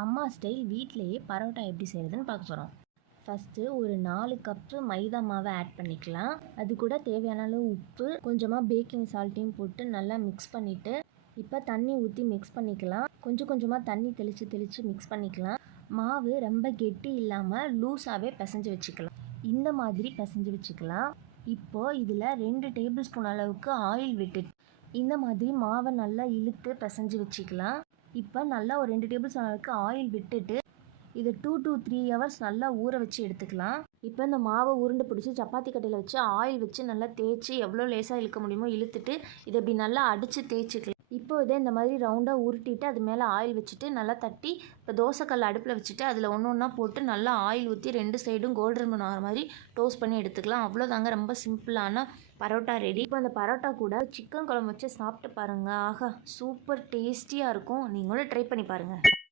அம்மா ஸ்டைல் வீட்டிலையே பரோட்டா எப்படி செய்கிறதுன்னு பார்க்க போகிறோம். ஃபஸ்ட்டு ஒரு 4 கப்பு மைதா மாவை ஆட் பண்ணிக்கலாம். அது கூட தேவையான அளவு உப்பு, கொஞ்சமாக பேக்கிங் சால்ட்டையும் போட்டு நல்லா மிக்ஸ் பண்ணிவிட்டு இப்போ தண்ணி ஊற்றி மிக்ஸ் பண்ணிக்கலாம். கொஞ்சம் கொஞ்சமாக தண்ணி தெளித்து மிக்ஸ் பண்ணிக்கலாம். மாவு ரொம்ப கெட்டி இல்லாமல் லூஸாகவே பிசைஞ்சு வச்சுக்கலாம். இந்த மாதிரி பிசைஞ்சு வச்சுக்கலாம். இப்போது இதில் 2 டேபிள் ஸ்பூன் அளவுக்கு ஆயில் விட்டு இந்த மாதிரி மாவை நல்லா இழுத்து பிசைஞ்சு வச்சுக்கலாம். இப்போ நல்லா ஒரு 2 டேபிள் ஸ்பூன் அளவுக்கு ஆயில் விட்டுட்டு இதை 2 to 3 ஹவர்ஸ் நல்லா ஊற வச்சு எடுத்துக்கலாம். இப்போ இந்த மாவை உருண்டை பிடிச்சி சப்பாத்தி கட்டையில் வச்சு ஆயில் வச்சு நல்லா தேய்ச்சி எவ்வளோ லேசாக இழுக்க முடியுமோ இழுத்துட்டு இதை இப்படி நல்லா அடித்து தேய்ச்சிக்கலாம். இப்போ இதே இந்த மாதிரி ரவுண்டாக உருட்டிட்டு அது மேலே ஆயில் வச்சுட்டு நல்லா தட்டி இப்போ தோசைக்கல் அடுப்பில் வச்சுட்டு அதில் ஒன்று ஒன்றா போட்டு நல்லா ஆயில் ஊற்றி 2 சைடும் கோல்டன் ப்ரௌன் ஆகிற மாதிரி டோஸ்ட் பண்ணி எடுத்துக்கலாம். அவ்வளோதாங்க, ரொம்ப சிம்பிளான பரோட்டா ரெடி. இப்போ அந்த பரோட்டா கூட சிக்கன் குழம்பு வச்சு சாப்பிட்டு பாருங்கள். ஆஹா, சூப்பர் டேஸ்டியாக இருக்கும். நீங்களும் ட்ரை பண்ணி பாருங்கள்.